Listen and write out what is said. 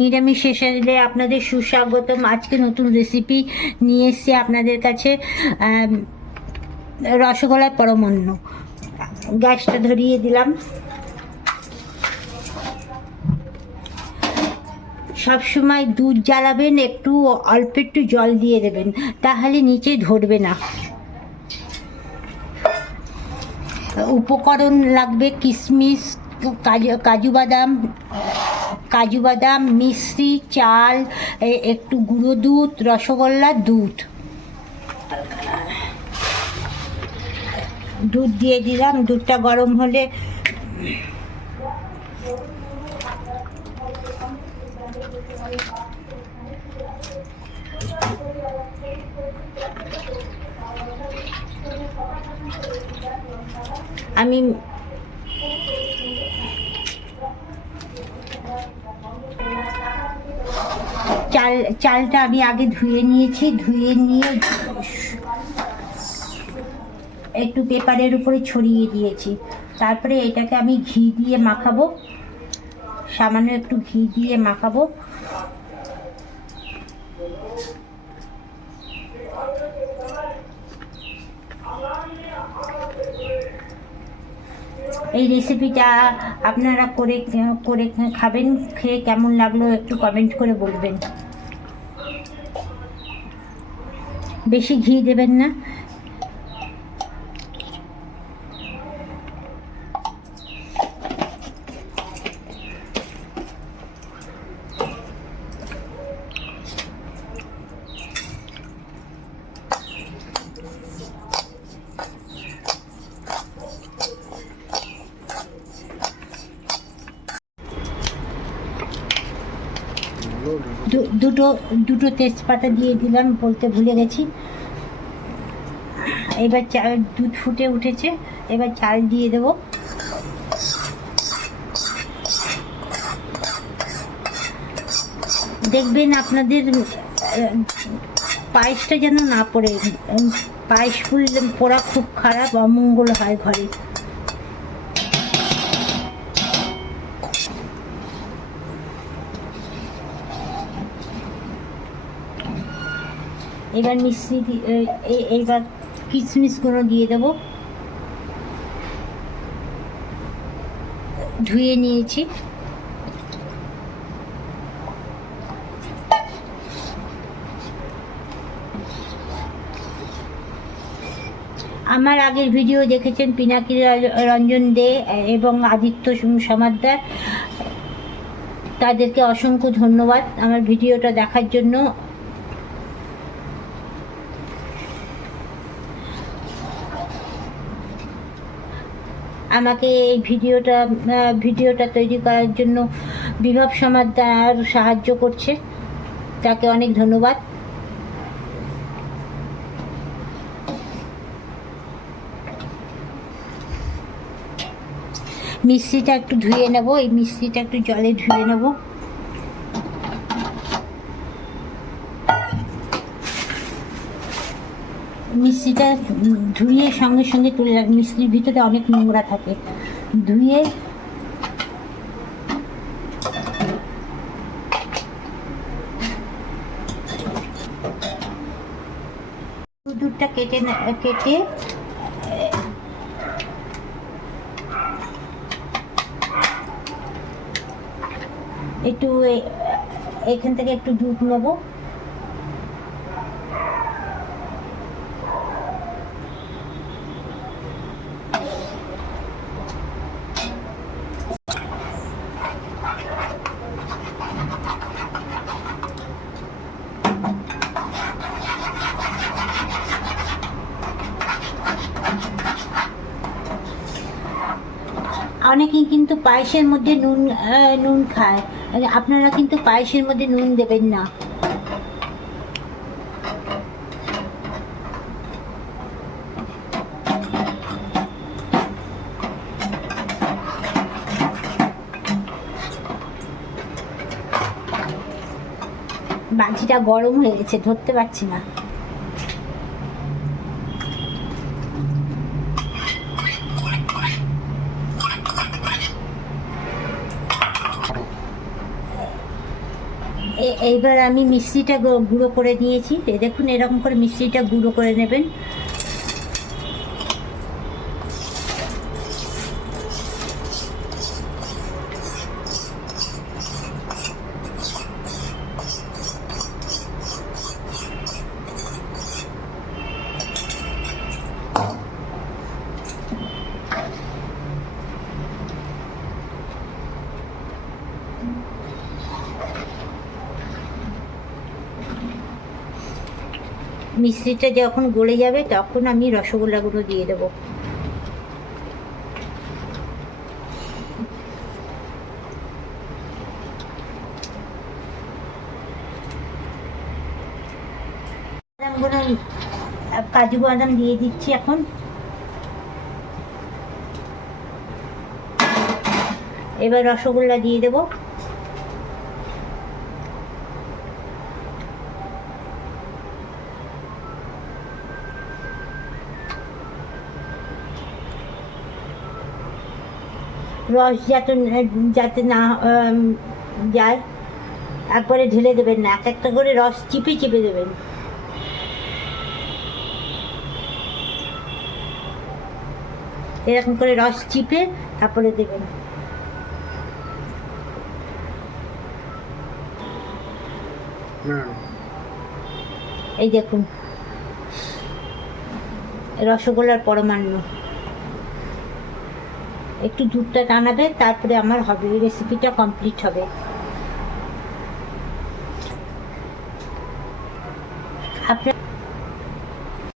নিরামিষ শেষে আপনাদের সুস্বাগতম। আজকে নতুন রেসিপি নিয়ে এসেছি আপনাদের কাছে, রসগোল্লার পরমান্ন। গ্যাসটা ধরিয়ে দিলাম। সবসময় দুধ জ্বালাবেন, একটু অল্প একটু জল দিয়ে দেবেন, তাহলে নিচে ধরবে না। উপকরণ লাগবে কিশমিশ, কাজু বাদাম, মিশ্রি, চাল, একটু গুঁড়ো দুধ, রসগোল্লার দুধ। দুধ দিয়ে দিলাম। দুধটা গরম হলে আমি চালটা আমি আগে ধুয়ে নিয়েছি। ধুয়ে নিয়ে একটু পেপারের উপরে ছড়িয়ে দিয়েছি। তারপরে এটাকে আমি ঘি দিয়ে মাখাবো, সামান্য একটু ঘি দিয়ে মাখাবো। এই রেসিপিটা আপনারা করে করে খাবেন। খেয়ে কেমন লাগলো একটু কমেন্ট করে বলবেন। বেশি ঘি দেবেন না। দুটো তেজপাতা দিয়ে দিলাম, বলতে ভুলে গেছি। এবার দুধ ফুটে উঠেছে, এবার চাল দিয়ে দেব। দেখবেন আপনাদের পায়েসটা যেন না পড়ে। পায়েস পোড়া খুব খারাপ, অমঙ্গল হয় ঘরে। এবার মিশ্রি এইবার কিশমিশগুলো দিয়ে দেবো। ধুয়ে নিয়েছি। আমার আগের ভিডিও দেখেছেন পিনাকি রঞ্জন দে এবং আদিত্য সমাদ্দার, তাদেরকে অসংখ্য ধন্যবাদ আমার ভিডিওটা দেখার জন্য। আমাকে এই ভিডিওটা তৈরি করার জন্য বিভব সমাদ্দার সাহায্য করছে, তাকে অনেক ধন্যবাদ। মিষ্টিটা একটু ধুয়ে নেব। এই মিষ্টিটা একটু জলে ধুয়ে নেব। মিষ্টিটা ধুয়ে সঙ্গে সঙ্গে তুলে রাখ। মিষ্টির ভিতরে অনেক নোংরা থাকে। ধুয়ে দুধটা কেটে একটু এখান থেকে একটু দুধ নেবো। অনেকেই কিন্তু পায়েসের মধ্যে নুন খায়। আপনারা কিন্তু পায়েসের মধ্যে নুন দেবেন না। বাটিটা গরম হয়ে গেছে, ধরতে পারছি না। এইবার আমি মিষ্টিটা গুঁড়ো করে নিয়েছি। দেখুন এরকম করে মিষ্টিটা গুঁড়ো করে নেবেন। মিষ্টিটা যখন গলে যাবে তখন আমি রসগোল্লাগুলো দিয়ে দেবো। বাদামগুলো, কাজু বাদাম দিয়ে দিচ্ছি এখন। এবার রসগোল্লা দিয়ে দেবো। রস যাতে না যায়, একবারে ঢেলে দেবেন না, এক একটা করে রস চিপে চিপে দেবেন। এরকম করে রস চিপে তারপরে দেবেন। এই দেখুন রসগোল্লার পরমান্ন। একটু দুধটা টানাবে, তারপরে আমার হবে, এই রেসিপিটা কমপ্লিট হবে।